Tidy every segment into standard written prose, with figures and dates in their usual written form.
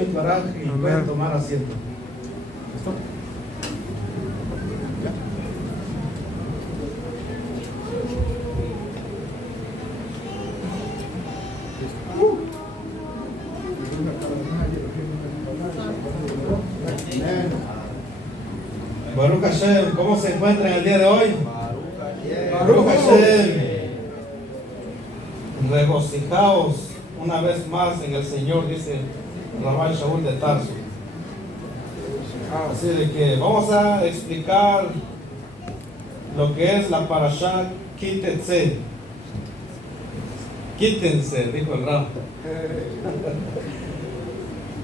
Y pueden tomar asiento. ¿Listo? Baruch Hashem, ¿cómo se encuentran el día de hoy? Baruch Hashem. Regocijaos una vez más en el Señor, dice Rabbi Shaul de Tarso. Así de que vamos a explicar lo que es la parashá Kitetse. Quítense, dijo el Rab.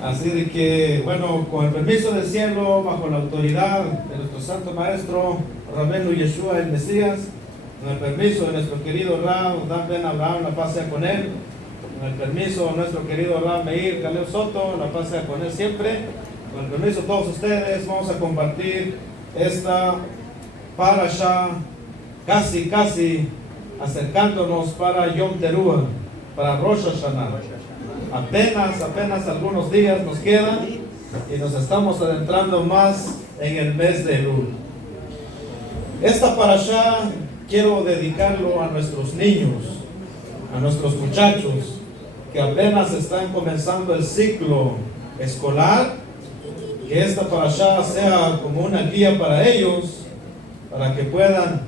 Así de que, bueno, con el permiso del cielo, bajo la autoridad de nuestro santo maestro Rabbeinu Yeshua el Mesías, con el permiso de nuestro querido Rab Dan Ben Abraham, la paz sea con él, con el permiso de nuestro querido Rab Meir Kalel Soto, la paz sea con él siempre, con el permiso de todos ustedes, vamos a compartir esta parasha casi acercándonos para Yom Teruah, para Rosh Hashanah. Apenas algunos días nos quedan y nos estamos adentrando más en el mes de Elul. Esta parashá quiero dedicarlo a nuestros niños, a nuestros muchachos que apenas están comenzando el ciclo escolar, que esta parashá sea como una guía para ellos, para que puedan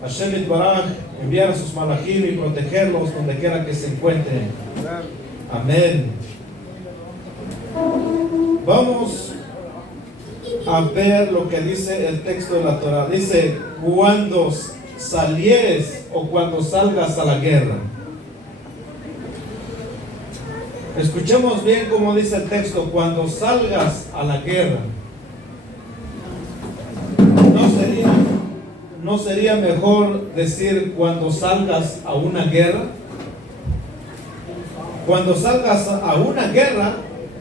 Hashem Yitbaraj enviar a sus malachim y protegerlos donde quiera que se encuentren. Amén. Vamos a ver lo que dice el texto de la Torah. Dice, cuando salieres o cuando salgas a la guerra. Escuchemos bien cómo dice el texto, cuando salgas a la guerra. ¿No sería mejor decir cuando salgas a una guerra? Cuando salgas a una guerra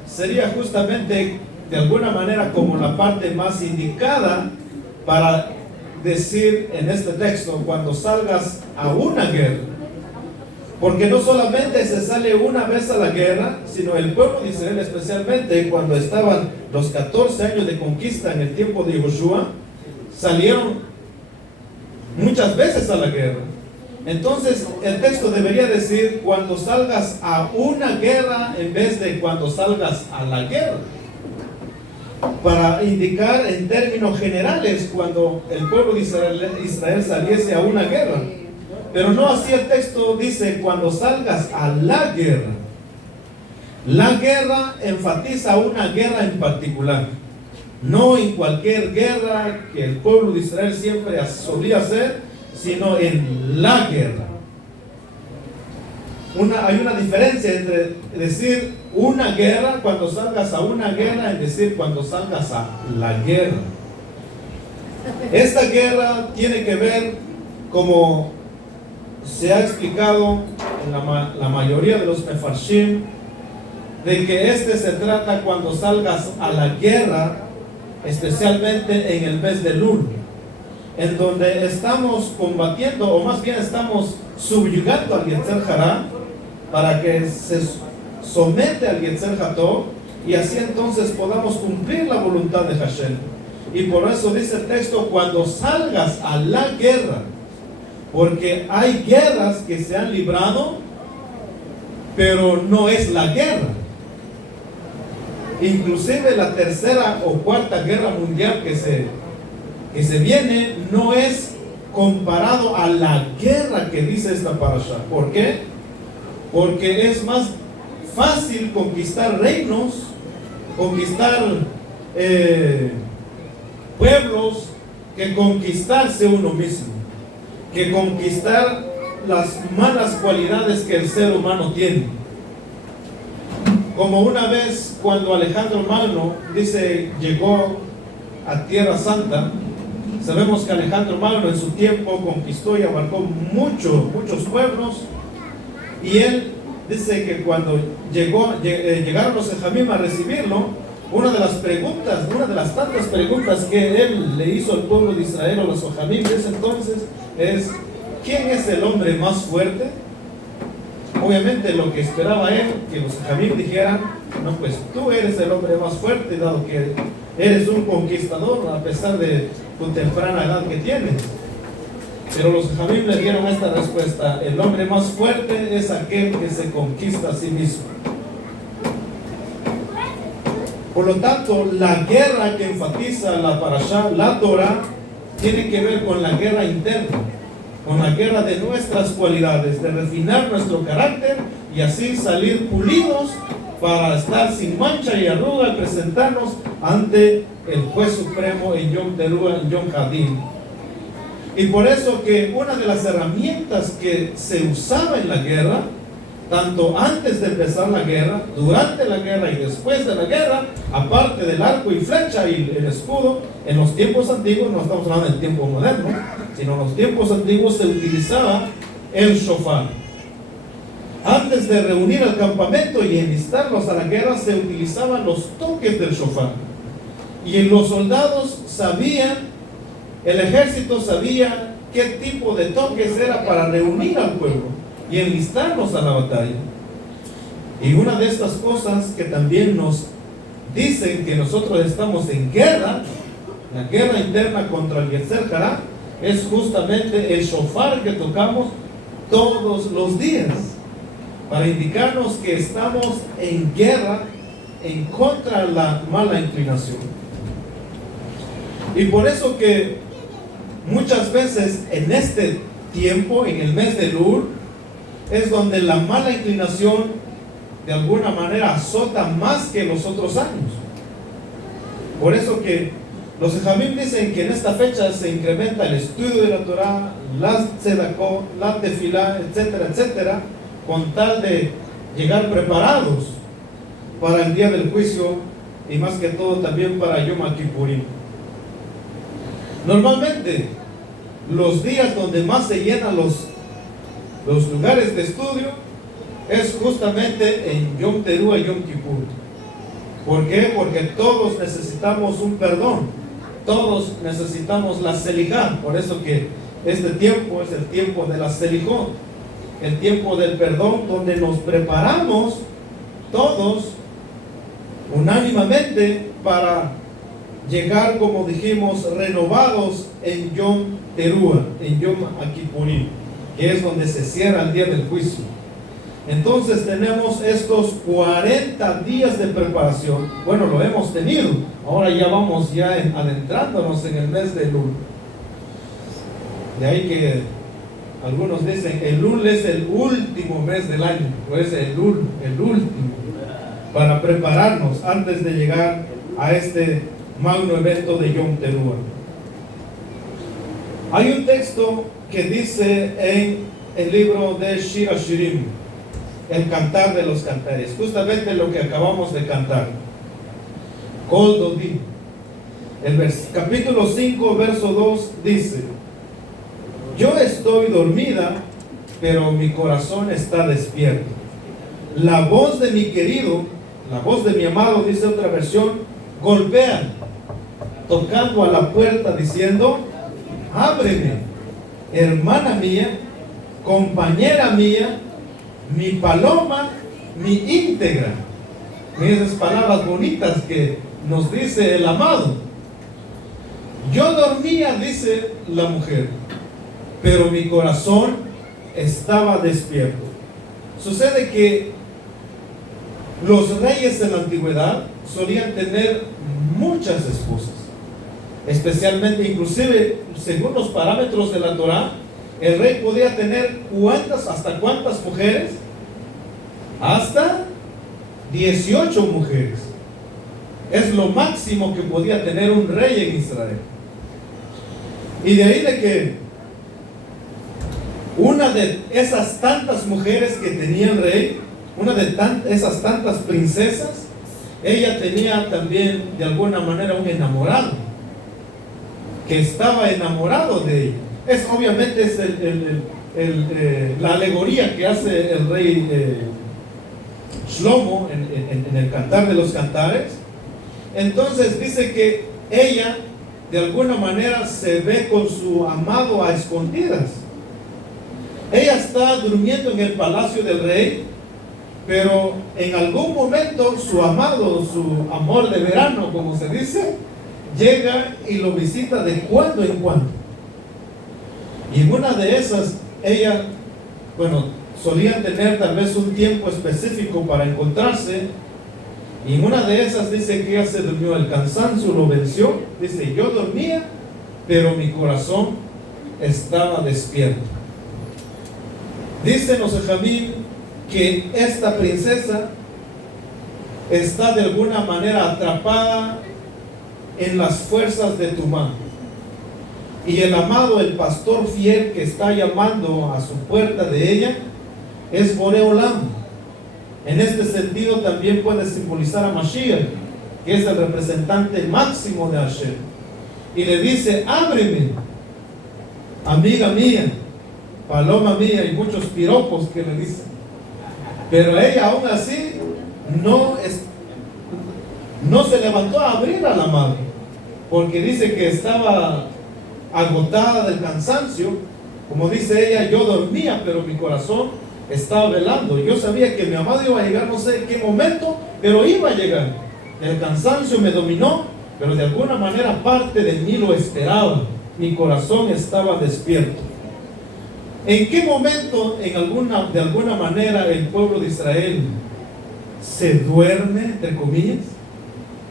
sería justamente de alguna manera como la parte más indicada para decir en este texto cuando salgas a una guerra, porque no solamente se sale una vez a la guerra, sino el pueblo de Israel, especialmente cuando estaban los 14 años de conquista en el tiempo de Josué, salieron muchas veces a la guerra. Entonces el texto debería decir cuando salgas a una guerra en vez de cuando salgas a la guerra, para indicar en términos generales cuando el pueblo de Israel saliese a una guerra. Pero no así el texto dice cuando salgas a la guerra. La guerra enfatiza una guerra en particular, no en cualquier guerra que el pueblo de Israel siempre solía hacer, sino en la guerra. Hay una diferencia entre decir una guerra, cuando salgas a una guerra, y decir cuando salgas a la guerra. Esta guerra tiene que ver, como se ha explicado en la mayoría de los mefarshim, de que se trata cuando salgas a la guerra, especialmente en el mes de Elul, en donde estamos combatiendo, o más bien estamos subyugando al Yetzer Hará para que se somete al Yetzer Hatov, y así entonces podamos cumplir la voluntad de Hashem. Y por eso dice el texto cuando salgas a la guerra, porque hay guerras que se han librado, pero no es la guerra. Inclusive la tercera o cuarta guerra mundial que se viene no es comparado a la guerra que dice esta parasha. ¿Por qué? Porque es más fácil conquistar reinos, conquistar pueblos, que conquistarse uno mismo, que conquistar las malas cualidades que el ser humano tiene. Como una vez cuando Alejandro Magno llegó a Tierra Santa. Sabemos que Alejandro Magno en su tiempo conquistó y abarcó muchos pueblos, y él dice que cuando llegaron los Ejamim a recibirlo, una de las tantas preguntas que él le hizo al pueblo de Israel, a los Ejamim de ese entonces, es ¿quién es el hombre más fuerte? Obviamente lo que esperaba él, que los Ejamim dijeran No, pues tú eres el hombre más fuerte, dado que eres un conquistador a pesar de tu temprana edad que tienes. Pero los Jajamim le dieron esta respuesta: el hombre más fuerte es aquel que se conquista a sí mismo. Por lo tanto, la guerra que enfatiza la Parashá, la Torah, tiene que ver con la guerra interna, con la guerra de nuestras cualidades, de refinar nuestro carácter y así salir pulidos para estar sin mancha y arruga y presentarnos ante el juez supremo en Yom Teruah, en Yom Hadin. Y por eso que una de las herramientas que se usaba en la guerra, tanto antes de empezar la guerra, durante la guerra y después de la guerra, aparte del arco y flecha y el escudo, en los tiempos antiguos, no estamos hablando del tiempo moderno, sino en los tiempos antiguos se utilizaba el shofar. Antes de reunir al campamento y enlistarlos a la guerra, se utilizaban los toques del shofar. Y los soldados sabían, el ejército sabía qué tipo de toques era para reunir al pueblo y enlistarnos a la batalla. Y una de estas cosas que también nos dicen que nosotros estamos en guerra, la guerra interna contra el Yetzer Hará, es justamente el shofar que tocamos todos los días, para indicarnos que estamos en guerra en contra de la mala inclinación. Y por eso que muchas veces en este tiempo, en el mes de Elul, es donde la mala inclinación de alguna manera azota más que los otros años. Por eso que los Jajamim dicen que en esta fecha se incrementa el estudio de la Torah, las tzedakot, la tefilá, etcétera, etcétera, con tal de llegar preparados para el día del juicio y más que todo también para Yom Kippurim. Normalmente los días donde más se llenan los lugares de estudio es justamente en Yom Teruah y Yom Kippur. ¿Por qué? Porque todos necesitamos un perdón, todos necesitamos la selijá. Por eso que este tiempo es el tiempo de la selijot, el tiempo del perdón, donde nos preparamos todos unánimemente para llegar, como dijimos, renovados en Yom Teruah, en Yom Kippurim, que es donde se cierra el día del juicio. Entonces tenemos estos 40 días de preparación. Bueno, lo hemos tenido, ahora ya vamos adentrándonos en el mes de Elul. De ahí que algunos dicen Elul es el último mes del año, o es el último, para prepararnos antes de llegar a este magno evento de Yom Teruah. Hay un texto que dice en el libro de Shir HaShirim, el cantar de los cantares, justamente lo que acabamos de cantar, Kol Dodi. El capítulo 5, verso 2 dice: yo estoy dormida, pero mi corazón está despierto. La voz de mi querido, la voz de mi amado, dice otra versión, golpea, tocando a la puerta, diciendo: ábreme, hermana mía, compañera mía, mi paloma, mi íntegra. Esas palabras bonitas que nos dice el amado. Yo dormía, dice la mujer, pero mi corazón estaba despierto. Sucede que los reyes en la antigüedad solían tener muchas esposas, especialmente, inclusive según los parámetros de la Torah, el rey podía tener ¿hasta cuántas mujeres? Hasta 18 mujeres. Es lo máximo que podía tener un rey en Israel. Y de ahí de que una de esas tantas mujeres que tenía el rey, una de esas tantas princesas, ella tenía también de alguna manera un enamorado, que estaba enamorado de ella. Obviamente es la alegoría que hace el rey Shlomo en el Cantar de los Cantares. Entonces dice que ella de alguna manera se ve con su amado a escondidas. Ella está durmiendo en el palacio del rey pero en algún momento su amado, su amor de verano, como se dice, llega y lo visita de cuando en cuando. Y en una de esas, ella, solían tener tal vez un tiempo específico para encontrarse. Y en una de esas dice que ella se durmió, el cansancio lo venció. Dice, yo dormía, pero mi corazón estaba despierto. Dice Jajamín que esta princesa está de alguna manera atrapada en las fuerzas de Tumá. Y el amado, el pastor fiel que está llamando a su puerta de ella, es Boreolam. En este sentido también puede simbolizar a Mashiach, que es el representante máximo de Hashem. Y le dice, ábreme, amiga mía, paloma mía, y muchos piropos que le dicen. Pero ella aún así no se levantó a abrir a la madre, porque dice que estaba agotada del cansancio. Como dice ella, yo dormía, pero mi corazón estaba velando. Yo sabía que mi amado iba a llegar, no sé en qué momento, pero iba a llegar. El cansancio me dominó, pero de alguna manera parte de mí lo esperaba. Mi corazón estaba despierto. ¿En qué momento, de alguna manera, el pueblo de Israel se duerme, entre comillas?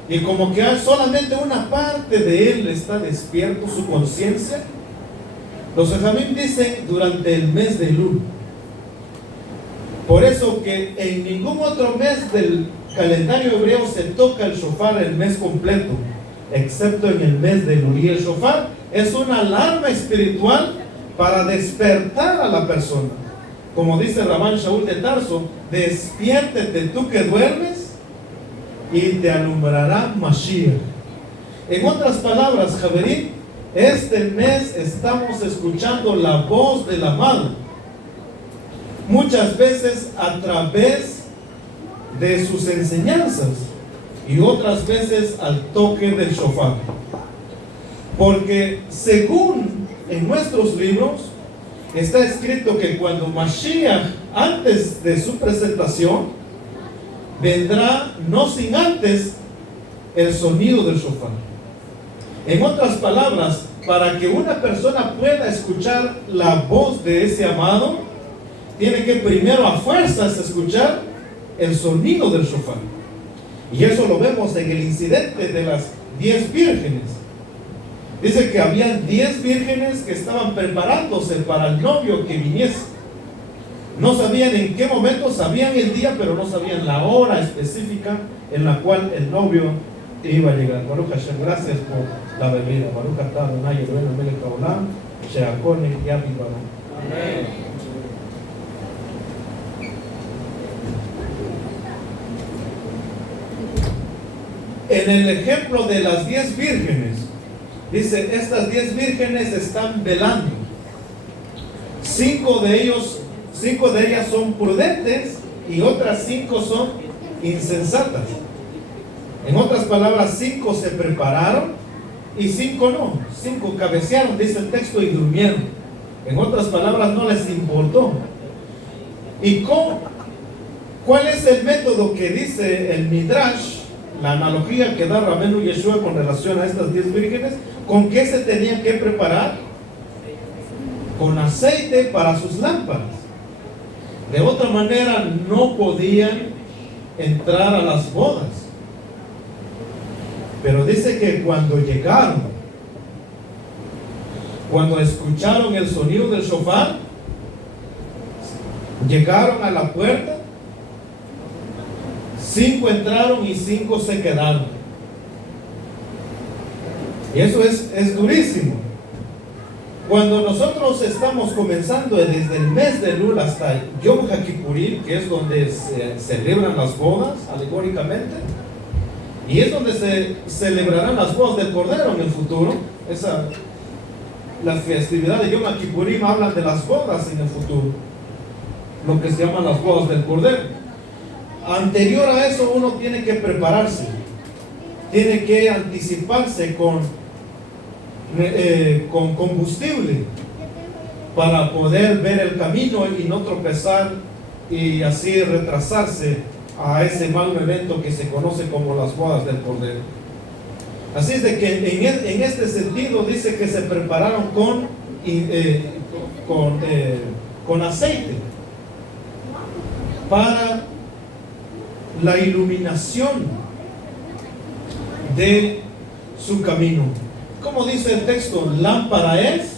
Y como que solamente una parte de él está despierto, su conciencia. Los Jajamín dicen durante el mes de Elul. Por eso que en ningún otro mes del calendario hebreo se toca el shofar el mes completo, excepto en el mes de Elul. Y el shofar es una alarma espiritual para despertar a la persona. Como dice Rabban Shaul de Tarso, despiértete tú que duermes y te alumbrará Mashiach. En otras palabras, Javerín, este mes estamos escuchando la voz del amado, muchas veces a través de sus enseñanzas y otras veces al toque del shofar. Porque según en nuestros libros está escrito que cuando Mashiach, antes de su presentación, vendrá no sin antes el sonido del shofar. En otras palabras, para que una persona pueda escuchar la voz de ese amado, tiene que primero a fuerzas escuchar el sonido del shofar. Y eso lo vemos en el incidente de las 10 vírgenes. Dice que habían 10 vírgenes que estaban preparándose para el novio que viniese. No sabían en qué momento, sabían el día, pero no sabían la hora específica en la cual el novio iba a llegar. Baruch Hashem, gracias por la bebida. Baruch atah Adonai Eloheinu melech haolam, she'akol nehya bidbaro. Amén. En el ejemplo de las 10 vírgenes, dice, estas 10 vírgenes están velando. 5 de ellas son prudentes y otras 5 son insensatas. En otras palabras, 5 se prepararon y 5 no. 5 cabecearon, dice el texto, y durmieron. En otras palabras, no les importó. ¿Y cuál es el método que dice el Midrash? La analogía que da Rabenu Yeshua con relación a estas 10 vírgenes. ¿Con qué se tenían que preparar? Con aceite para sus lámparas. De otra manera no podían entrar a las bodas. Pero dice que cuando llegaron, cuando escucharon el sonido del shofar, llegaron a la puerta, 5 entraron y 5 se quedaron. Y eso es durísimo. Cuando nosotros estamos comenzando desde el mes de Elul hasta Yom HaKippurim, que es donde se celebran las bodas, alegóricamente, y es donde se celebrarán las bodas del Cordero en el futuro. La festividad de Yom HaKippurim hablan de las bodas en el futuro, lo que se llaman las bodas del Cordero. Anterior a eso uno tiene que prepararse, tiene que anticiparse con combustible para poder ver el camino y no tropezar y así retrasarse a ese magno evento que se conoce como las bodas del Cordero. Así es de que en este sentido dice que se prepararon con aceite para la iluminación de su camino. Como dice el texto, lámpara es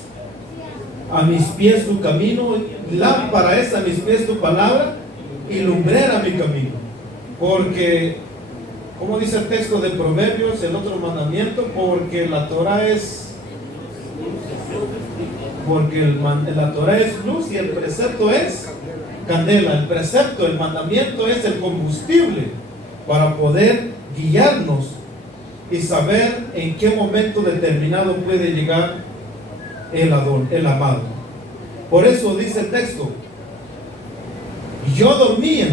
a mis pies tu camino, lámpara es a mis pies tu palabra y lumbrera mi camino. Porque, como dice el texto de Proverbios, el otro mandamiento, porque la Torah es luz y el precepto es candela. El precepto, el mandamiento es el combustible para poder guiarnos y saber en qué momento determinado puede llegar el amado. Por eso dice el texto, yo dormía,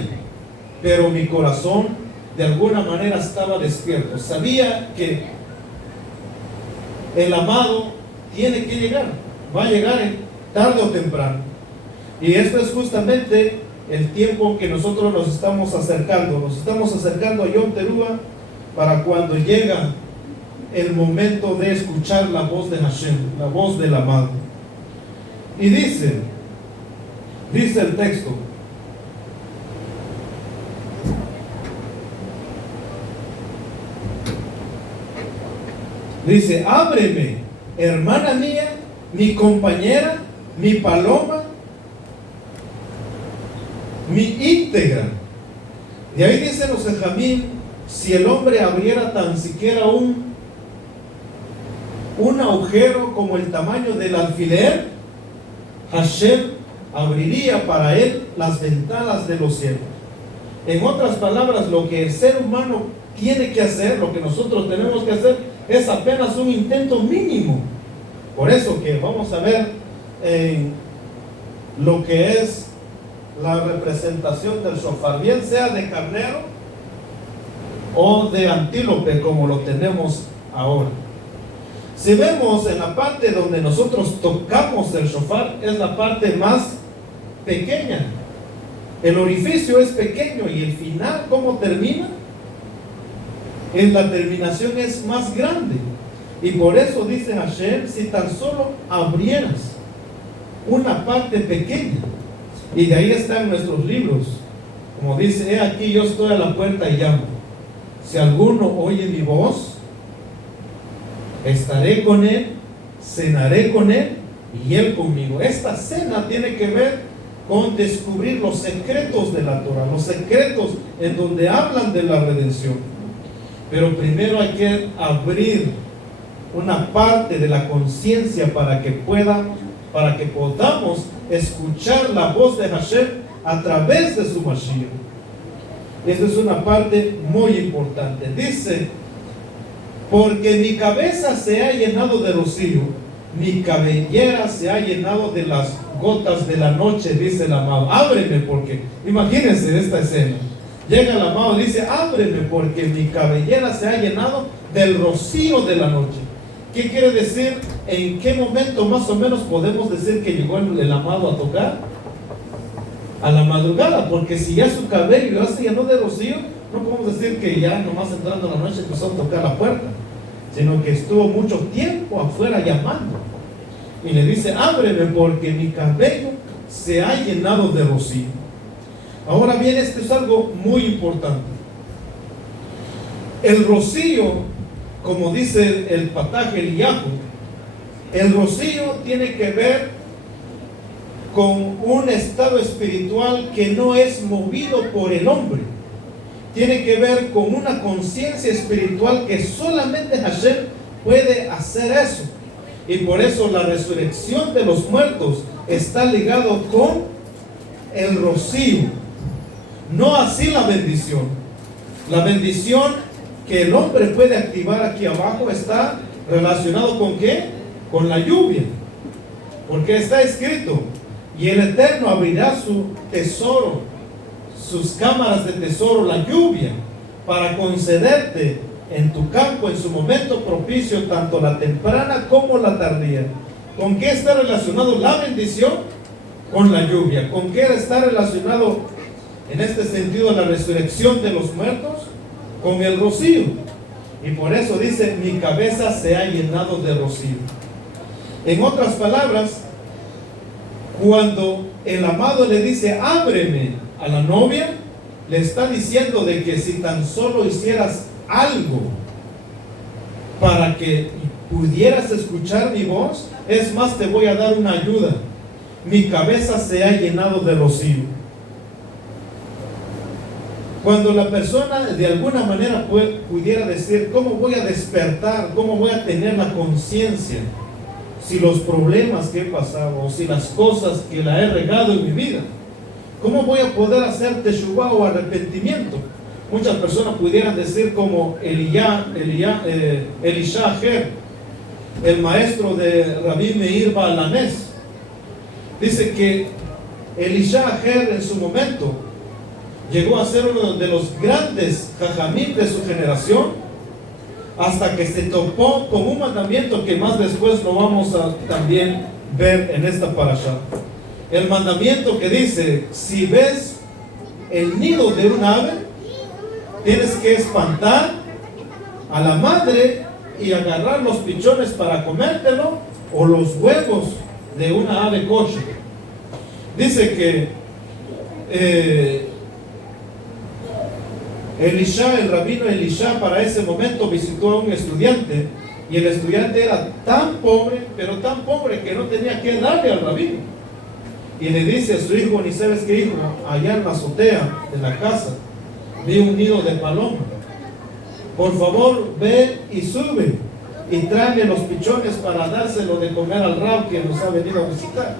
pero mi corazón de alguna manera estaba despierto. Sabía que el amado tiene que llegar, va a llegar tarde o temprano. Y esto es justamente el tiempo que nosotros nos estamos acercando a Yom Teruah, para cuando llega el momento de escuchar la voz de Hashem, la voz del amado. Y dice el texto, dice, ábreme, hermana mía, mi compañera, mi paloma, mi íntegra. Y ahí dice los Benjamín, si el hombre abriera tan siquiera un agujero como el tamaño del alfiler, Hashem abriría para él las ventanas de los cielos. En otras palabras, lo que el ser humano tiene que hacer, lo que nosotros tenemos que hacer, es apenas un intento mínimo. Por eso que vamos a ver lo que es la representación del shofar, bien sea de carnero o de antílope, como lo tenemos ahora. Si vemos en la parte donde nosotros tocamos el shofar, es la parte más pequeña. El orificio es pequeño y el final, ¿cómo termina? En la terminación es más grande. Y por eso dice Hashem, si tan solo abrieras una parte pequeña. Y de ahí están nuestros libros. Como dice, he aquí yo estoy a la puerta y llamo. Si alguno oye mi voz, estaré con él, cenaré con él y él conmigo. Esta cena tiene que ver con descubrir los secretos de la Torah, los secretos en donde hablan de la redención. Pero primero hay que abrir una parte de la conciencia para que podamos escuchar la voz de Hashem a través de su Mashiach. Esta es una parte muy importante. Dice, porque mi cabeza se ha llenado de rocío, mi cabellera se ha llenado de las gotas de la noche, dice el amado. Ábreme, porque, imagínense esta escena. Llega el amado y dice, ábreme, porque mi cabellera se ha llenado del rocío de la noche. ¿Qué quiere decir? ¿En qué momento más o menos podemos decir que llegó el amado a tocar? A la madrugada, porque si ya su cabello ya se llenó de rocío, no podemos decir que ya nomás entrando en la noche empezó a tocar la puerta, sino que estuvo mucho tiempo afuera llamando. Y le dice, ábreme, porque mi cabello se ha llenado de rocío. Ahora bien, esto es algo muy importante. El rocío, como dice el Pataj Eliyahu, el rocío tiene que ver con un estado espiritual que no es movido por el hombre. Tiene que ver con una conciencia espiritual que solamente Hashem puede hacer eso. Y por eso la resurrección de los muertos está ligado con el rocío. No así la bendición. La bendición que el hombre puede activar aquí abajo está relacionado con ¿qué? Con la lluvia. Porque está escrito, y el Eterno abrirá su tesoro, sus cámaras de tesoro, la lluvia, para concederte en tu campo, en su momento propicio, tanto la temprana como la tardía. ¿Con qué está relacionado la bendición? Con la lluvia. ¿Con qué está relacionado en este sentido la resurrección de los muertos, con el rocío. Y por eso dice, mi cabeza se ha llenado de rocío. En otras palabras, cuando el amado le dice, ábreme a la novia, le está diciendo de que si tan solo hicieras algo para que pudieras escuchar mi voz, es más, te voy a dar una ayuda. Mi cabeza se ha llenado de rocío. Cuando la persona de alguna manera pudiera decir, ¿cómo voy a despertar? ¿Cómo voy a tener la conciencia? Si los problemas que he pasado, o si las cosas que la he regado en mi vida, ¿cómo voy a poder hacer teshuvah o arrepentimiento? Muchas personas pudieran decir como Elisha Aher, el maestro de Rabbi Meir Baalanés. Dice que Elisha Aher en su momento llegó a ser uno de los grandes jajamim de su generación, hasta que se topó con un mandamiento que más después lo vamos a también ver en esta parasha. El mandamiento que dice, si ves el nido de un ave, tienes que espantar a la madre y agarrar los pichones para comértelo, o los huevos de una ave kosher. Dice que Elisha, el rabino Elisha, para ese momento visitó a un estudiante, y el estudiante era tan pobre, pero tan pobre que no tenía que darle al rabino. Y le dice a su hijo, ni sabes qué, hijo, allá en la azotea de la casa vi un nido de paloma. Por favor, ve y sube y tráeme los pichones para dárselo de comer al rab que nos ha venido a visitar.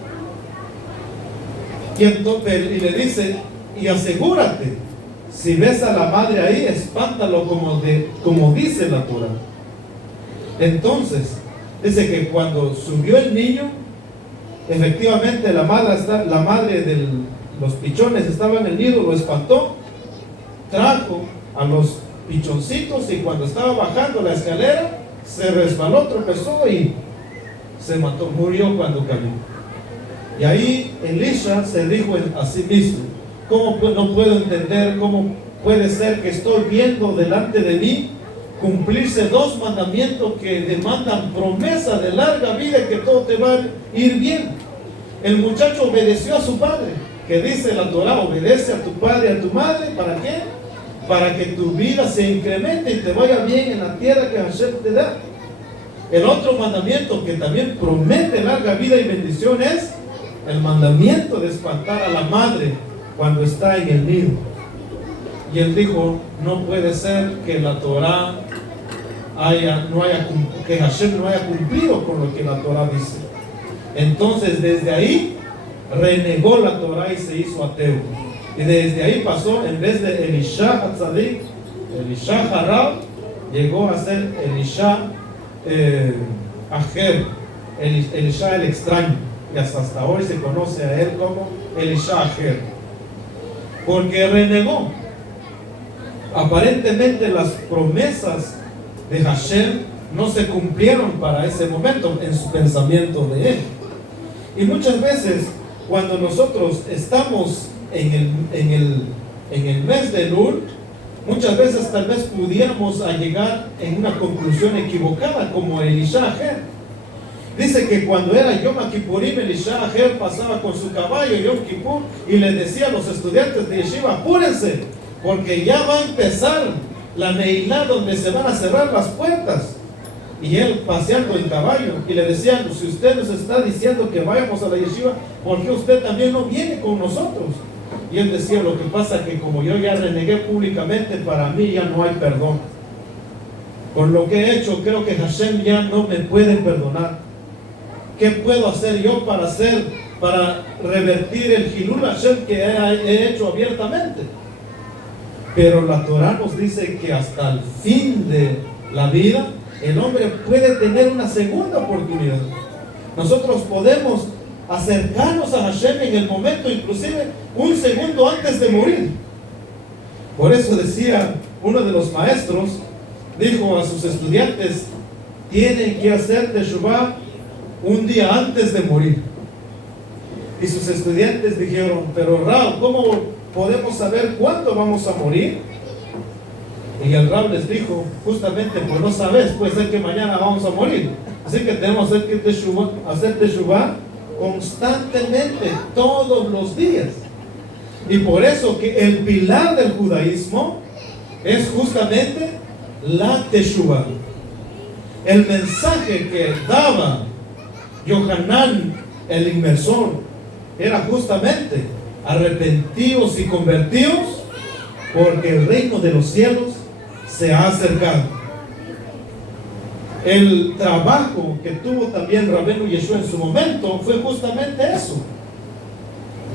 Y entonces y le dice, y asegúrate, si ves a la madre ahí, espántalo como dice la Torah. Entonces, dice que cuando subió el niño, efectivamente la madre de los pichones estaba en el nido, lo espantó, trajo a los pichoncitos, y cuando estaba bajando la escalera, se resbaló, tropezó y se mató, murió cuando caminó. Y ahí Elisha se dijo a sí mismo, ¿cómo no puedo entender cómo puede ser que estoy viendo delante de mí cumplirse dos mandamientos que demandan promesa de larga vida y que todo te va a ir bien? El muchacho obedeció a su padre, que dice la Torah, obedece a tu padre y a tu madre. ¿Para qué? Para que tu vida se incremente y te vaya bien en la tierra que Hashem te da. El otro mandamiento que también promete larga vida y bendición es el mandamiento de espantar a la madre cuando está en el nido. Y él dijo, no puede ser que la Torah que Hashem no haya cumplido con lo que la Torah dice. Entonces desde ahí renegó la Torah y se hizo ateo. Y desde ahí pasó, en vez de Elisha Hatzadik, Elisha Harab, llegó a ser Elisha Aher, Elisha el extraño. Y hasta hoy se conoce a él como Elisha Aher, porque renegó. Aparentemente las promesas de Hashem no se cumplieron para ese momento en su pensamiento de él. Y muchas veces cuando nosotros estamos en el mes de Elul, muchas veces tal vez pudiéramos llegar en una conclusión equivocada como Elisha Aher. Dice que cuando era Yom Kippurim, Elisha Aher pasaba con su caballo Yom Kippur y le decía a los estudiantes de Yeshiva, apúrense, porque ya va a empezar la Neilá donde se van a cerrar las puertas. Y él paseando en caballo, y le decían, si usted nos está diciendo que vayamos a la Yeshiva, ¿por qué usted también no viene con nosotros? Y él decía, lo que pasa es que como yo ya renegué públicamente, para mí ya no hay perdón. Con lo que he hecho, creo que Hashem ya no me puede perdonar. ¿Qué puedo hacer yo para revertir el Hilul Hashem que he hecho abiertamente? Pero la Torah nos dice que hasta el fin de la vida el hombre puede tener una segunda oportunidad. Nosotros podemos acercarnos a Hashem en el momento, inclusive un segundo antes de morir. Por eso decía uno de los maestros, dijo a sus estudiantes, tienen que hacer teshuvah un día antes de morir. Y sus estudiantes dijeron, pero Rab, ¿cómo podemos saber cuándo vamos a morir? Y el Rab les dijo, justamente, pues no sabes, puede ser que mañana vamos a morir. Así que tenemos que hacer teshuvah constantemente, todos los días. Y por eso que el pilar del judaísmo es justamente la teshuvah. El mensaje que daba Yohanan el inmersor era justamente: arrepentidos y convertidos, porque el reino de los cielos se ha acercado. El trabajo que tuvo también Rabenu Yeshua en su momento fue justamente eso,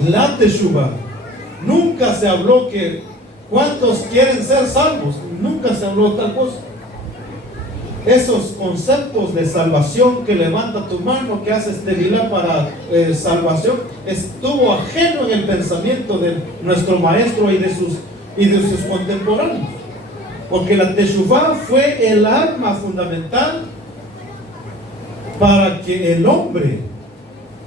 la teshuvah. Nunca se habló que cuántos quieren ser salvos, nunca se habló tal cosa. Esos conceptos de salvación, que levanta tu mano, que haces tevilá para salvación, estuvo ajeno en el pensamiento de nuestro maestro y de sus contemporáneos. Porque la teshuvah fue el arma fundamental para que el hombre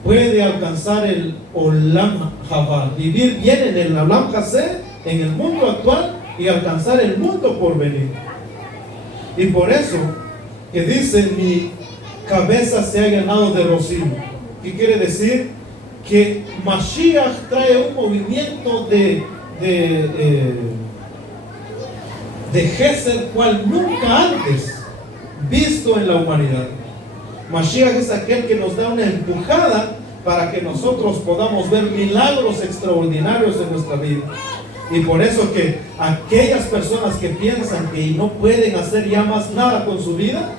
puede alcanzar el Olam Haba, vivir bien en el Olam Hazé, en el mundo actual, y alcanzar el mundo por venir. Y por eso que dice: mi cabeza se ha llenado de rocío. ¿Qué quiere decir? Que Mashiach trae un movimiento de Gesed cual nunca antes visto en la humanidad. Mashiach es aquel que nos da una empujada para que nosotros podamos ver milagros extraordinarios en nuestra vida. Y por eso que aquellas personas que piensan que no pueden hacer ya más nada con su vida,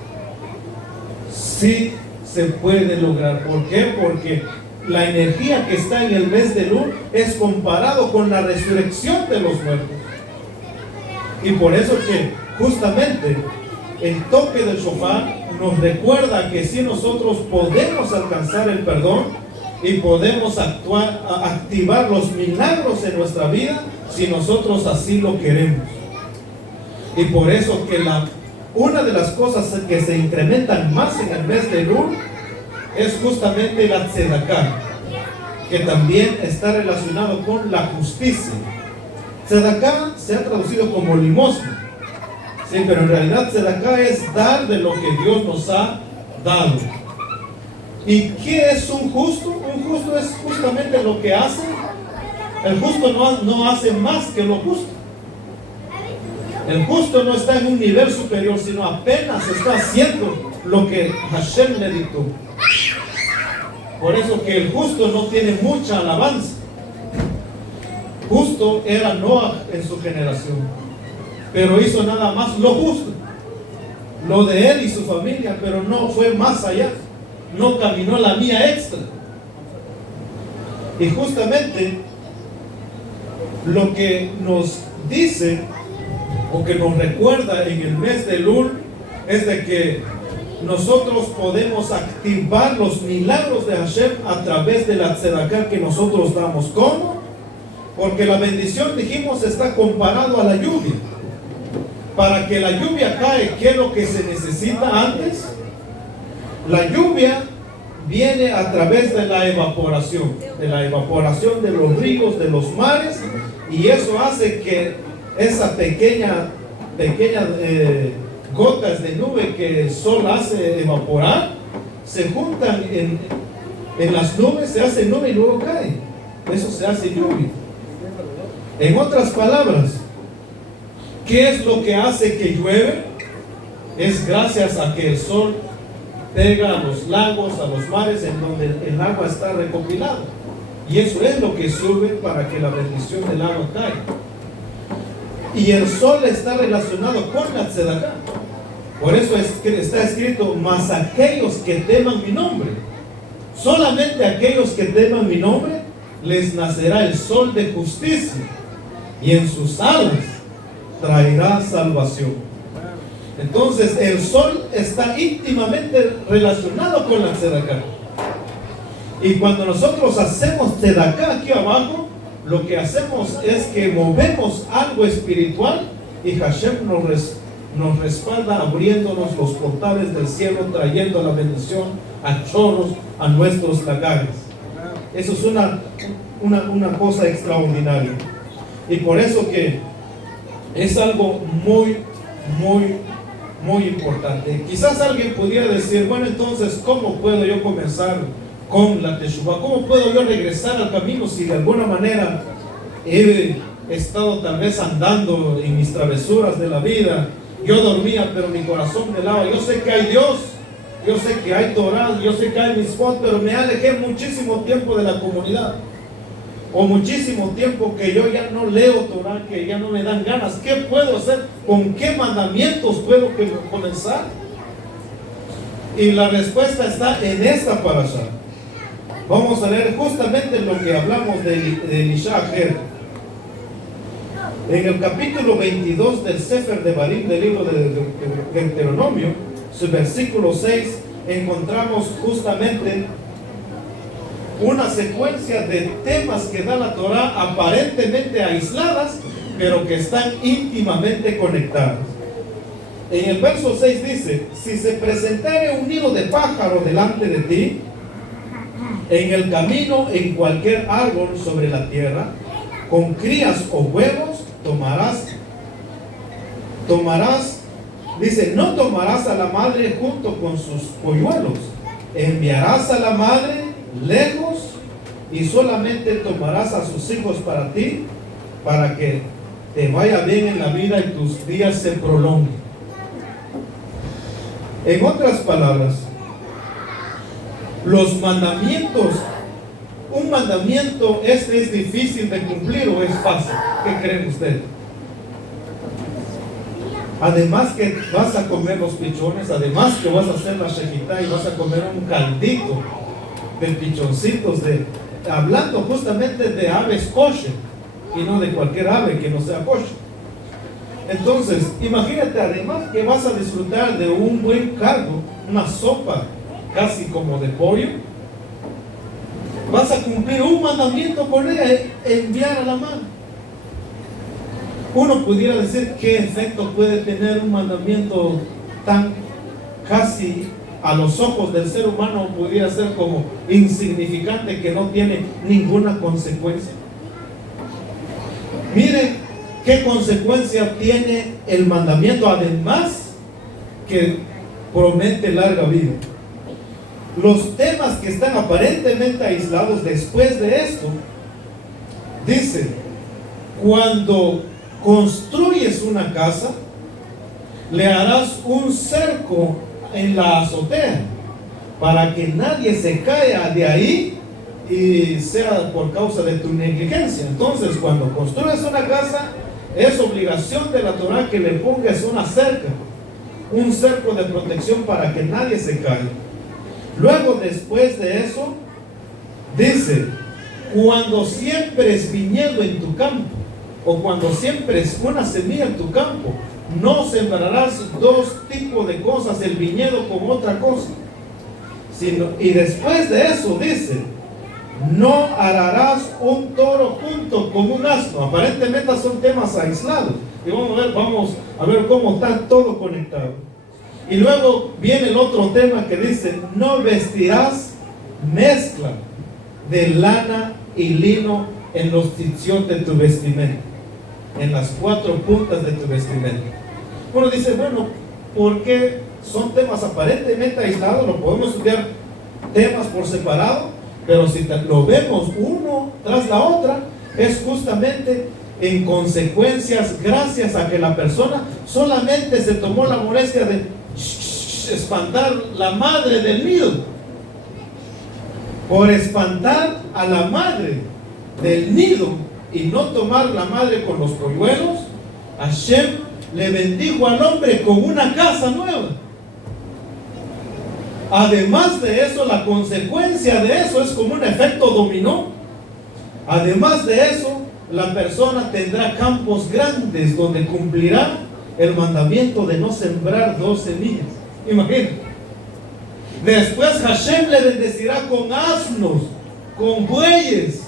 sí se puede lograr. ¿Por qué? Porque la energía que está en el mes de Elul es comparado con la resurrección de los muertos. Y por eso que justamente el toque del shofar nos recuerda que si nosotros podemos alcanzar el perdón y podemos activar los milagros en nuestra vida, si nosotros así lo queremos. Y por eso que una de las cosas que se incrementan más en el mes de Elul es justamente la tzedaká, que también está relacionado con la justicia. Tzedaká se ha traducido como limosna, sí, pero en realidad tzedaká es dar de lo que Dios nos ha dado. ¿Y qué es un justo? Un justo es justamente lo que hace. El justo no hace más que lo justo. El justo no está en un nivel superior, sino apenas está haciendo lo que Hashem le dictó. Por eso que el justo no tiene mucha alabanza. Justo era Noah en su generación, pero hizo nada más lo justo, lo de él y su familia, pero no fue más allá, no caminó la mía extra. Y justamente lo que nos dice o que nos recuerda en el mes de Elul es de que nosotros podemos activar los milagros de Hashem a través de la tzedaká que nosotros damos. ¿Cómo? Porque la bendición, dijimos, está comparado a la lluvia. Para que la lluvia cae, ¿qué es lo que se necesita antes? La lluvia viene a través de la evaporación de los ríos, de los mares, y eso hace que esa pequeña gotas de nube que el sol hace evaporar, se juntan en las nubes, se hace nube y luego cae. Eso se hace lluvia. En otras palabras, ¿qué es lo que hace que llueve? Es gracias a que el sol pega a los lagos, a los mares, en donde el agua está recopilada. Y eso es lo que sirve para que la bendición del agua caiga. Y el sol está relacionado con la tzedaká. Por eso es que está escrito: mas aquellos que teman mi nombre, solamente aquellos que teman mi nombre, les nacerá el sol de justicia, y en sus alas traerá salvación. Entonces el sol está íntimamente relacionado con la tzedaká. Y cuando nosotros hacemos tzedaká aquí abajo, lo que hacemos es que movemos algo espiritual, y Hashem nos respalda abriéndonos los portales del cielo, trayendo la bendición a chorros a nuestros lagares. Eso es una cosa extraordinaria. Y por eso que es algo muy, muy, muy importante. Quizás alguien pudiera decir, bueno, entonces, ¿cómo puedo yo comenzar con la Teshuvah? ¿Cómo puedo yo regresar al camino si de alguna manera he estado tal vez andando en mis travesuras de la vida? Yo dormía, pero mi corazón me lava. Yo sé que hay Dios, yo sé que hay Torah, yo sé que hay Mitzvot, pero me alejé muchísimo tiempo de la comunidad. O muchísimo tiempo que yo ya no leo Torah, que ya no me dan ganas. ¿Qué puedo hacer? ¿Con qué mandamientos puedo comenzar? Y la respuesta está en esta parasha. Vamos a leer justamente lo que hablamos de Elisha Ajer. En el capítulo 22 del Sefer de Barim, del libro de Deuteronomio, su versículo 6, encontramos justamente una secuencia de temas que da la Torah aparentemente aisladas, pero que están íntimamente conectadas. En el verso 6 dice: si se presentare un nido de pájaro delante de ti, en el camino, en cualquier árbol sobre la tierra, con crías o huevos, tomarás, dice, no tomarás a la madre junto con sus polluelos, enviarás a la madre lejos y solamente tomarás a sus hijos para ti, para que te vaya bien en la vida y tus días se prolonguen. En otras palabras, los mandamientos, un mandamiento es difícil de cumplir o es fácil. ¿Qué creen ustedes? Además que vas a comer los pichones, además que vas a hacer la shejitá y vas a comer un caldito de pichoncitos, hablando justamente de aves kosher y no de cualquier ave que no sea kosher. Entonces, imagínate además que vas a disfrutar de un buen caldo, una sopa casi como de pollo. Vas a cumplir un mandamiento con ella, enviar a la madre. Uno pudiera decir qué efecto puede tener un mandamiento tan casi a los ojos del ser humano, pudiera ser como insignificante, que no tiene ninguna consecuencia. Miren qué consecuencia tiene el mandamiento, además que promete larga vida. Los temas que están aparentemente aislados después de esto, dice: cuando construyes una casa, le harás un cerco en la azotea para que nadie se caiga de ahí y sea por causa de tu negligencia. Entonces, cuando construyes una casa, es obligación de la Torah que le pongas una cerca, un cerco de protección para que nadie se caiga. Luego, después de eso, dice: cuando siembres viñedo en tu campo, o cuando siembres una semilla en tu campo, no sembrarás dos tipos de cosas, el viñedo con otra cosa. Y después de eso dice: no ararás un toro junto con un asno. Aparentemente son temas aislados. Y vamos a ver cómo está todo conectado. Y luego viene el otro tema que dice: no vestirás mezcla de lana y lino en los tzitzit de tu vestimenta, en las cuatro puntas de tu vestimenta. Uno dice, bueno, ¿por qué son temas aparentemente aislados? Lo podemos estudiar temas por separado, pero si lo vemos uno tras la otra, es justamente en consecuencias, gracias a que la persona solamente se tomó la molestia de espantar la madre del nido. Por espantar a la madre del nido y no tomar la madre con los polluelos, Hashem le bendijo al hombre con una casa nueva. Además de eso, la consecuencia de eso es como un efecto dominó. Además de eso, la persona tendrá campos grandes donde cumplirá el mandamiento de no sembrar dos semillas. Imagínate. Después Hashem le bendecirá con asnos, con bueyes.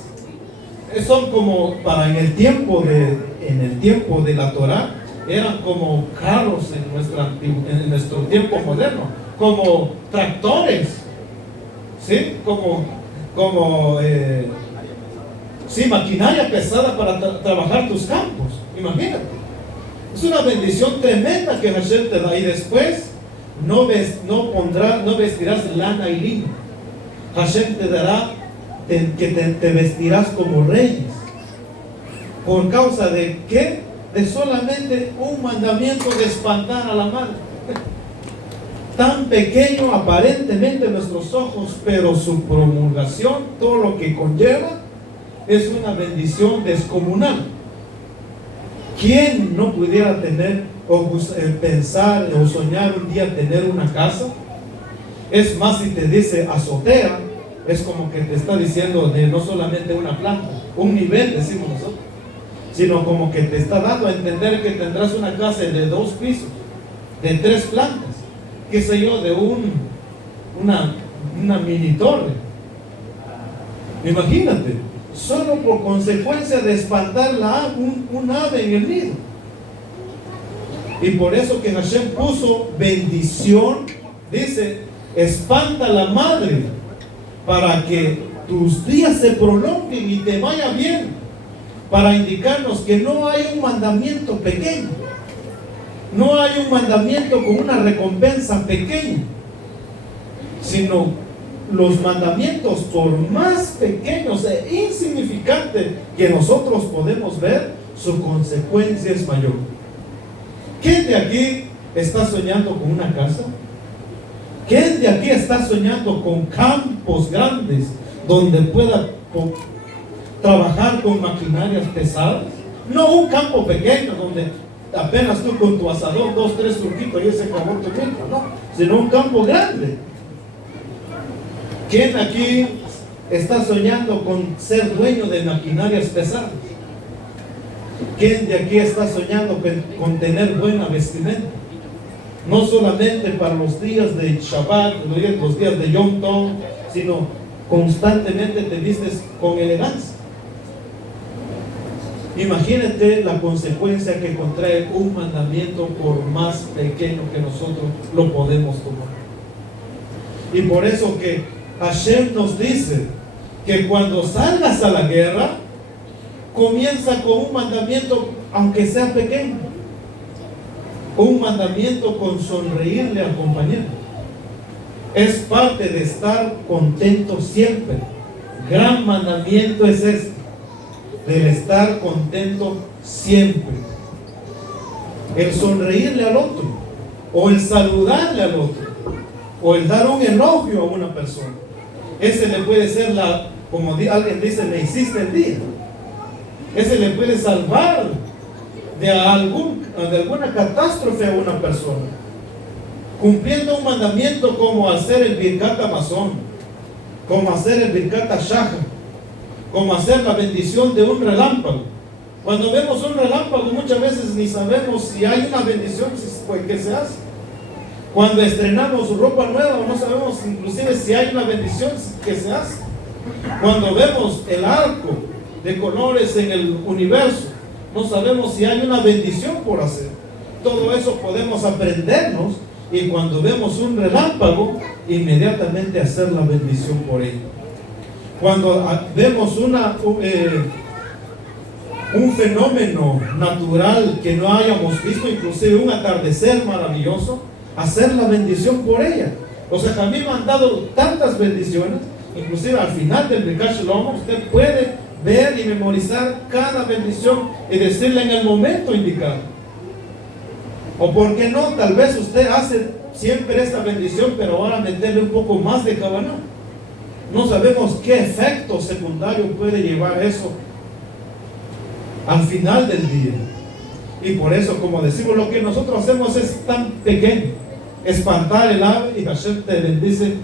Son como en el tiempo de la Torah, eran como carros en nuestro tiempo moderno, como tractores, ¿sí? Sí, maquinaria pesada para trabajar tus campos. Imagínate. Es una bendición tremenda que Hashem te da. Y después no vestirás lana y lino. Hashem te dará que te vestirás como reyes. ¿Por causa de qué? De solamente un mandamiento de espantar a la madre. Tan pequeño aparentemente en nuestros ojos, pero su promulgación, todo lo que conlleva, es una bendición descomunal. ¿Quién no pudiera tener o pensar o soñar un día tener una casa? Es más, si te dice azotea, es como que te está diciendo de no solamente una planta, un nivel, decimos nosotros, sino como que te está dando a entender que tendrás una casa de 2 pisos, de 3 plantas, qué sé yo, de una mini torre. Imagínate, solo por consecuencia de espantar un ave en el nido. Y por eso que Hashem puso bendición, dice, espanta a la madre, para que tus días se prolonguen y te vaya bien, para indicarnos que no hay un mandamiento pequeño, no hay un mandamiento con una recompensa pequeña, sino los mandamientos, por más pequeños e insignificantes que nosotros podemos ver, su consecuencia es mayor. ¿Quién de aquí está soñando con una casa? ¿Quién de aquí está soñando con campos grandes donde pueda trabajar con maquinarias pesadas? No un campo pequeño donde apenas tú con tu asador, 2, 3 surquitos y ese acabó tu tiempo, no, sino un campo grande. ¿Quién aquí está soñando con ser dueño de maquinarias pesadas? ¿Quién de aquí está soñando con tener buena vestimenta? No solamente para los días de Shabbat, los días de Yom Tov, sino constantemente te vistes con elegancia. Imagínate la consecuencia que contrae un mandamiento, por más pequeño que nosotros lo podemos tomar. Y por eso que Hashem nos dice que cuando salgas a la guerra, comienza con un mandamiento, aunque sea pequeño, un mandamiento con sonreírle al compañero. Es parte de estar contento siempre. Gran mandamiento es este, del estar contento siempre. El sonreírle al otro, o el saludarle al otro, o el dar un elogio a una persona. Ese le puede ser como alguien dice, me hiciste el día. Ese le puede salvar de alguna catástrofe a una persona. Cumpliendo un mandamiento como hacer el Birkat Hamazon, como hacer el Birkat Hashachar, como hacer la bendición de un relámpago. Cuando vemos un relámpago muchas veces ni sabemos si hay una bendición que se hace. Cuando estrenamos ropa nueva no sabemos inclusive si hay una bendición que se hace. Cuando vemos el arco de colores en el universo, no sabemos si hay una bendición por hacer. Todo eso podemos aprendernos, y cuando vemos un relámpago, inmediatamente hacer la bendición por ello. Cuando vemos un fenómeno natural que no hayamos visto, inclusive un atardecer maravilloso, hacer la bendición por ella. O sea, también me han dado tantas bendiciones, inclusive al final del Birkat Shalom, usted puede ver y memorizar cada bendición y decirla en el momento indicado. O por qué no, tal vez usted hace siempre esta bendición, pero ahora meterle un poco más de Kavanah. No sabemos qué efecto secundario puede llevar eso al final del día. Y por eso, como decimos, lo que nosotros hacemos es tan pequeño: espantar el ave, y Hashem te bendice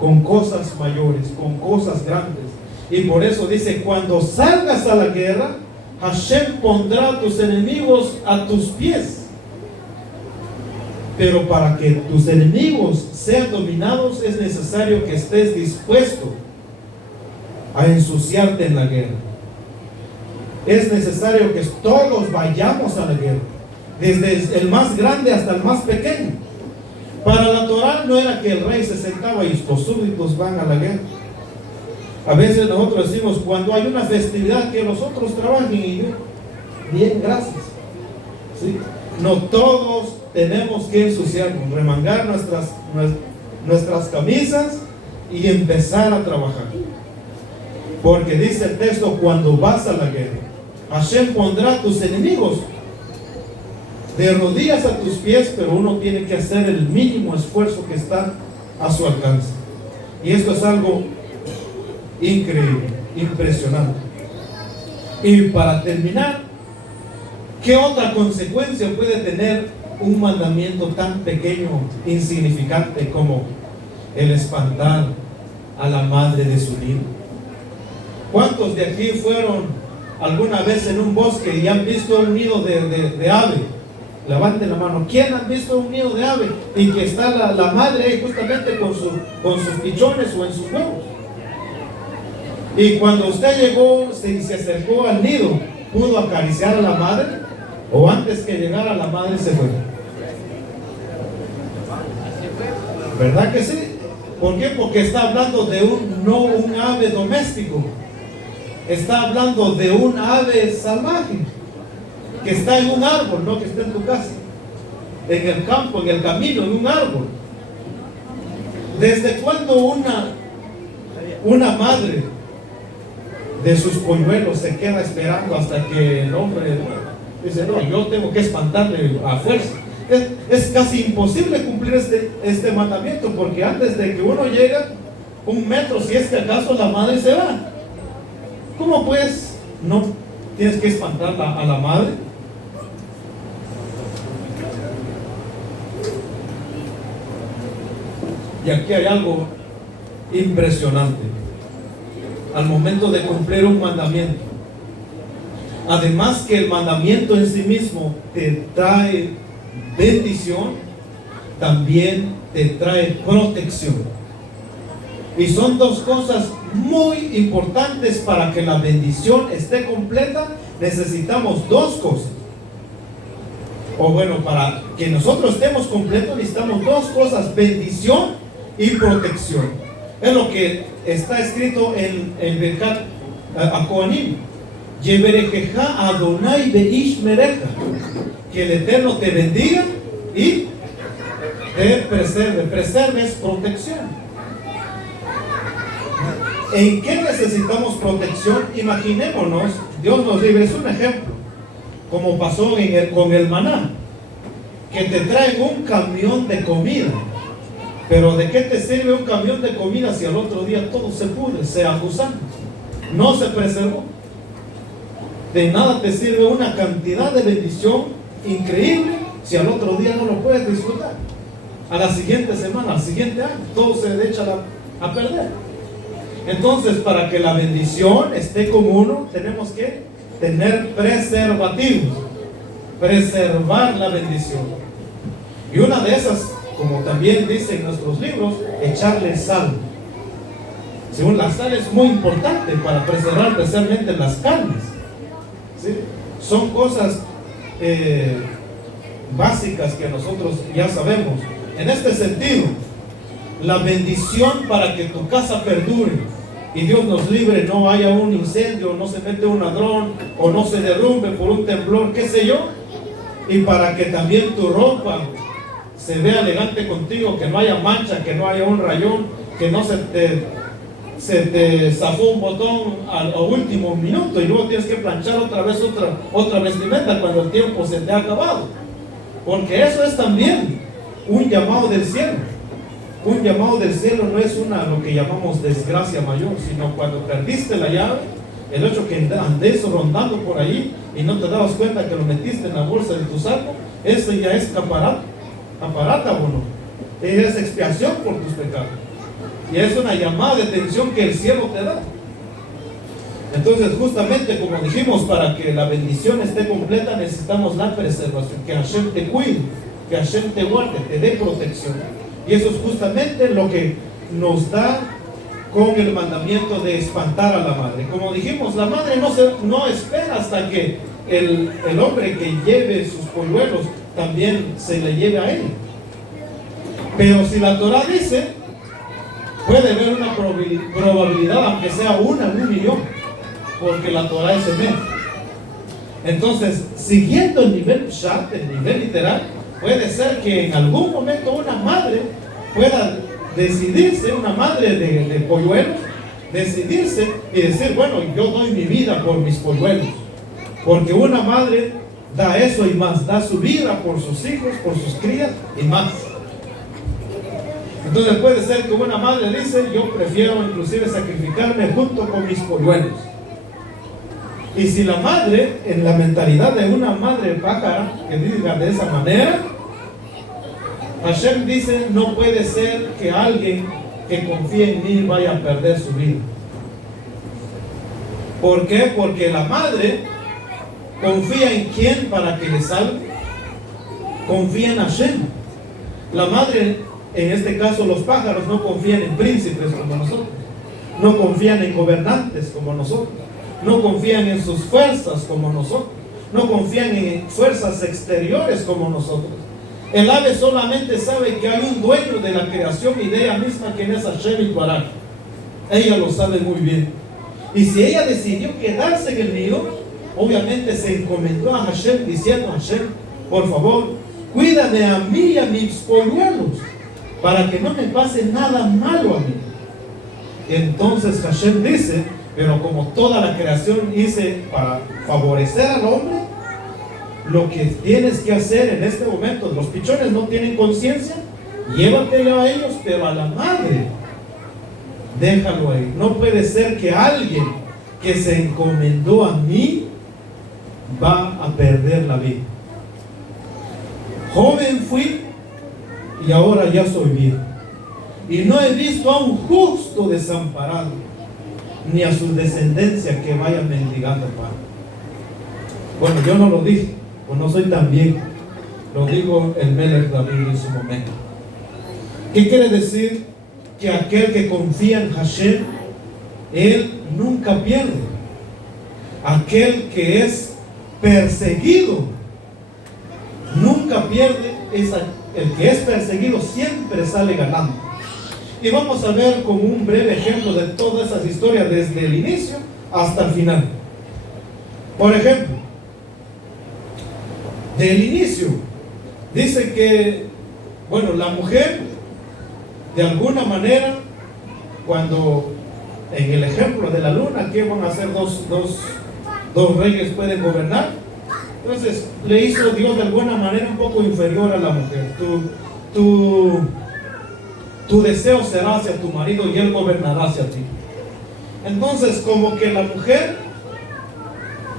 con cosas mayores, con cosas grandes. Y por eso dice, cuando salgas a la guerra, Hashem pondrá a tus enemigos a tus pies. Pero para que tus enemigos sean dominados, es necesario que estés dispuesto a ensuciarte en la guerra. Es necesario que todos vayamos a la guerra, desde el más grande hasta el más pequeño. Para la Torah no era que el rey se sentaba y los súbditos van a la guerra. A veces nosotros decimos, cuando hay una festividad, que los otros trabajen, y yo, bien, gracias. ¿Sí? No todos tenemos que ensuciarnos, remangar nuestras camisas y empezar a trabajar. Porque dice el texto, cuando vas a la guerra, Hashem pondrá a tus enemigos de rodillas a tus pies, pero uno tiene que hacer el mínimo esfuerzo que está a su alcance. Y esto es algo increíble, impresionante. Y para terminar, ¿qué otra consecuencia puede tener un mandamiento tan pequeño, insignificante como el espantar a la madre de su niño? ¿Cuántos de aquí fueron alguna vez en un bosque y han visto un nido de ave? Levanten la mano. ¿Quién ha visto un nido de ave y que está la madre ahí justamente con sus pichones o en sus huevos? Y cuando usted llegó y se acercó al nido, ¿pudo acariciar a la madre? ¿O antes que llegara la madre se fue? ¿Verdad que sí? ¿Por qué? Porque está hablando de no un ave doméstico. Está hablando de un ave salvaje que está en un árbol, no que está en tu casa, en el campo, en el camino, en un árbol. ¿Desde cuándo una madre de sus polluelos se queda esperando hasta que el hombre dice, no, yo tengo que espantarle a fuerza? Es casi imposible cumplir este mandamiento, porque antes de que uno llega 1 metro, si es que acaso la madre se va. ¿Cómo pues no tienes que espantar a la madre? Y aquí hay algo impresionante. Al momento de cumplir un mandamiento, además que el mandamiento en sí mismo te trae bendición, también te trae protección. Y son dos cosas muy importantes. Para que la bendición esté completa, necesitamos dos cosas. O bueno, para que nosotros estemos completos necesitamos dos cosas: bendición y protección. Es lo que está escrito en Birkat HaKohanim. Yeberekeja Adonai beish mereja. Que el Eterno te bendiga y te preserve. Preserve es protección. ¿En qué necesitamos protección? Imaginémonos, Dios nos libre, es un ejemplo, como pasó con el maná, que te traen un camión de comida. Pero ¿de qué te sirve un camión de comida si al otro día todo se pudre, se gusano, no se preservó? De nada te sirve una cantidad de bendición increíble si al otro día no lo puedes disfrutar. A la siguiente semana, al siguiente año, todo se echa a perder. Entonces, para que la bendición esté con uno, tenemos que tener preservativos, preservar la bendición. Y una de esas, como también dicen nuestros libros, echarle sal. Según la sal es muy importante para preservar especialmente las carnes. ¿Sí? Son cosas básicas que nosotros ya sabemos. En este sentido, la bendición para que tu casa perdure y Dios nos libre, no haya un incendio, no se mete un ladrón o no se derrumbe por un temblor, qué sé yo, y para que también tu ropa se vea elegante contigo, que no haya mancha, que no haya un rayón, que no se te zafó un botón al último minuto y luego tienes que planchar otra vestimenta cuando el tiempo se te ha acabado, porque eso es también un llamado del cielo. Un llamado del cielo no es lo que llamamos desgracia mayor, sino cuando perdiste la llave, el hecho que andes rondando por ahí y no te dabas cuenta que lo metiste en la bolsa de tu saco, eso ya es caparata, bueno, es expiación por tus pecados. Y es una llamada de atención que el cielo te da. Entonces, justamente como dijimos, para que la bendición esté completa necesitamos la preservación, que Hashem te cuide, que Hashem te guarde, te dé protección. Y eso es justamente lo que nos da con el mandamiento de espantar a la madre. Como dijimos, la madre no espera hasta que el hombre que lleve sus polluelos también se le lleve a él. Pero si la Torah dice Puede haber una probabilidad, aunque sea una en 1,000,000, porque la Torah es emet. Entonces, siguiendo el nivel pshat, el nivel literal, puede ser que en algún momento una madre pueda decidirse, una madre de polluelos, decidirse y decir, bueno, yo doy mi vida por mis polluelos. Porque una madre da eso y más, da su vida por sus hijos, por sus crías y más. Entonces puede ser que una madre dice, yo prefiero inclusive sacrificarme junto con mis polluelos. Y si la madre, en la mentalidad de una madre pájara, que diga de esa manera, Hashem dice, no puede ser que alguien que confíe en mí vaya a perder su vida. ¿Por qué? Porque la madre confía en quién para que le salve. Confía en Hashem. La madre, en este caso los pájaros, no confían en príncipes como nosotros, no confían en gobernantes como nosotros, no confían en sus fuerzas como nosotros, no confían en fuerzas exteriores como nosotros. El ave solamente sabe que hay un dueño de la creación y de ella misma, quien es Hashem y Barak. Ella lo sabe muy bien. Y si ella decidió quedarse en el nido, obviamente se encomendó a Hashem diciendo, Hashem, por favor, cuídame a mí y a mis polluelos, para que no me pase nada malo a mí. Entonces Hashem dice, pero como toda la creación hice para favorecer al hombre, lo que tienes que hacer en este momento, los pichones no tienen conciencia, llévatelo a ellos, pero a la madre, déjalo ahí. No puede ser que alguien que se encomendó a mí va a perder la vida. Joven fui y ahora ya soy viejo, y no he visto a un justo desamparado, ni a su descendencia que vaya mendigando pan. Bueno, yo no lo dije, pues no soy tan viejo, lo dijo el Melech David en su momento. ¿Qué quiere decir? Que aquel que confía en Hashem, él nunca pierde. Aquel que es perseguido nunca pierde. El que es perseguido siempre sale ganando. Y vamos a ver como un breve ejemplo de todas esas historias desde el inicio hasta el final. Por ejemplo, del inicio dice que, bueno, la mujer de alguna manera, cuando en el ejemplo de la luna, que van a ser dos reyes pueden gobernar, entonces le hizo Dios de alguna manera un poco inferior a la mujer. Tu deseo será hacia tu marido y él gobernará hacia ti. Entonces, como que la mujer,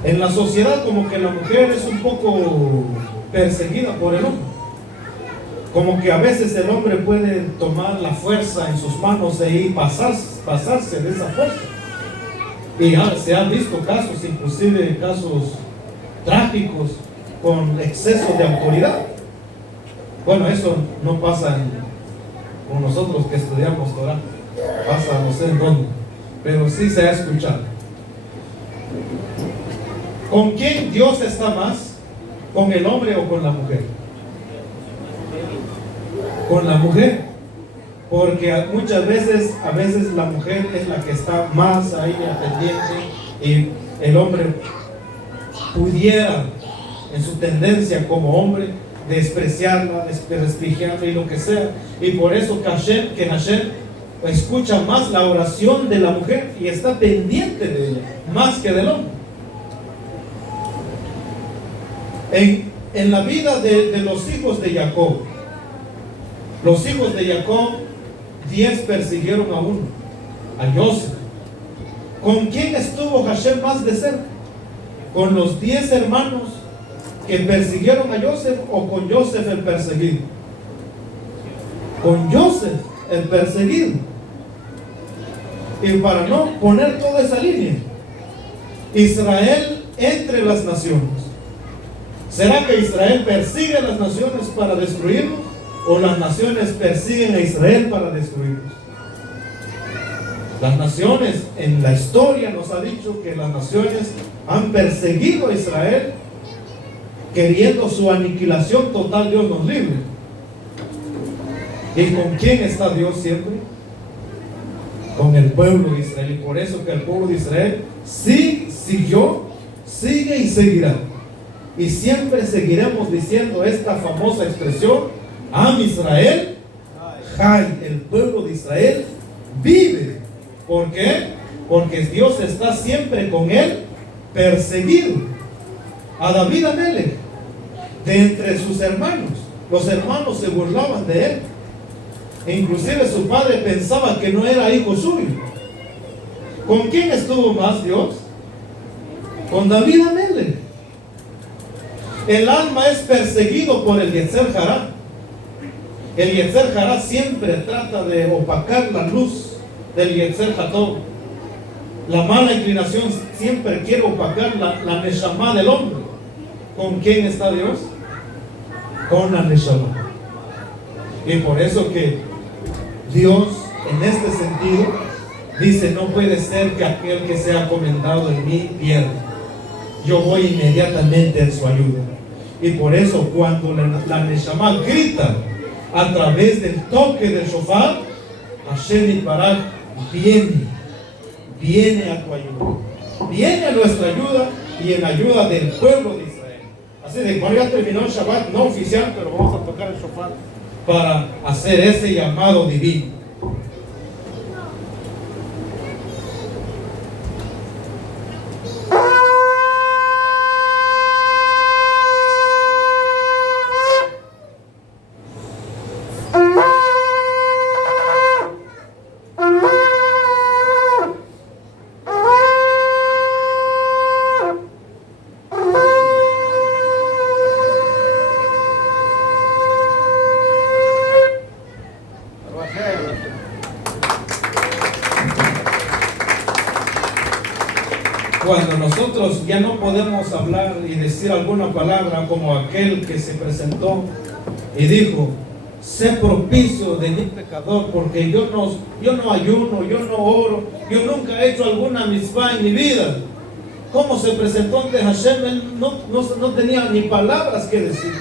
en la sociedad, como que la mujer es un poco perseguida por el hombre. Como que a veces el hombre puede tomar la fuerza en sus manos y pasarse de esa fuerza. Y se han visto casos, inclusive casos trágicos, con exceso de autoridad. Bueno, eso no pasa con nosotros que estudiamos Torah, pasa no sé en dónde, pero sí se ha escuchado. ¿Con quién Dios está más? ¿Con el hombre o con la mujer? Con la mujer, porque muchas veces, a veces la mujer es la que está más ahí atendiente, y el hombre pudiera, en su tendencia como hombre, despreciarla, desprestigiarla y lo que sea. Y por eso que Hashem escucha más la oración de la mujer y está pendiente de ella, más que del hombre. En la vida de los hijos de Jacob, los hijos de Jacob, 10 persiguieron a uno, a Joseph. ¿Con quién estuvo Hashem más de cerca? ¿Con los 10 hermanos que persiguieron a Joseph o con Joseph el perseguido? Con Joseph el perseguido. Y para no poner toda esa línea, Israel entre las naciones. ¿Será que Israel persigue a las naciones para destruirlos, o las naciones persiguen a Israel para destruirlos? Las naciones, en la historia nos ha dicho que las naciones han perseguido a Israel queriendo su aniquilación total. Dios nos libre. ¿Y con quién está Dios siempre? con el pueblo de Israel. Y por eso que el pueblo de Israel sí siguió, sigue y seguirá. Y siempre seguiremos diciendo esta famosa expresión: Am Israel Jai, el pueblo de Israel vive. ¿Por qué? Porque Dios está siempre con él, perseguido. A David Amelech, de entre sus hermanos, los hermanos se burlaban de él. E inclusive su padre pensaba que no era hijo suyo. ¿Con quién estuvo más Dios? Con David Amelech. El alma es perseguido por el Yetzer Hará. El Yetzer Hará siempre trata de opacar la luz del Yetzer Hatov. La mala inclinación siempre quiere opacar la Neshama del hombre. ¿Con quién está Dios? Con la Neshama. Y por eso que Dios, en este sentido, dice: no puede ser que aquel que sea comendado en mí pierda. Yo voy inmediatamente en su ayuda. Y por eso cuando la Neshama grita a través del toque del shofar, Hashem Yitbaraj viene a tu ayuda, viene a nuestra ayuda y en ayuda del pueblo de Israel. Así de cuando ya terminó el Shabbat, no oficial, pero vamos a tocar el shofar para hacer ese llamado divino. Cuando nosotros ya no podemos hablar y decir alguna palabra como aquel que se presentó y dijo: sé propicio de mi pecador, porque yo no ayuno, yo no oro, yo nunca he hecho alguna mitzvah en mi vida. ¿Cómo se presentó ante Hashem? Él no tenía ni palabras que decir.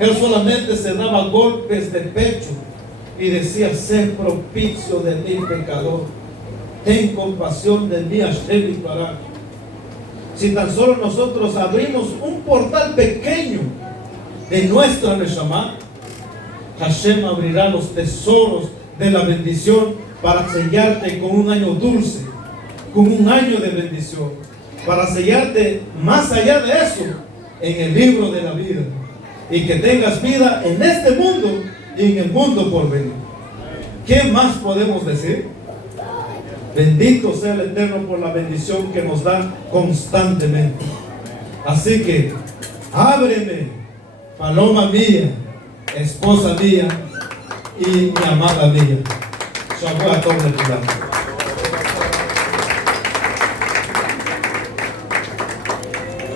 Él solamente se daba golpes de pecho y decía: sé propicio de mi pecador. Ten compasión de mí, Hashem Yitbaraj. Si tan solo nosotros abrimos un portal pequeño de nuestra Neshama, Hashem abrirá los tesoros de la bendición para sellarte con un año dulce, con un año de bendición, para sellarte más allá de eso en el libro de la vida, y que tengas vida en este mundo y en el mundo por venir. ¿Qué más podemos decir? Bendito sea el Eterno por la bendición que nos da constantemente. Así que ábreme, paloma mía, esposa mía y mi amada mía. Shavuot Tov לכולם.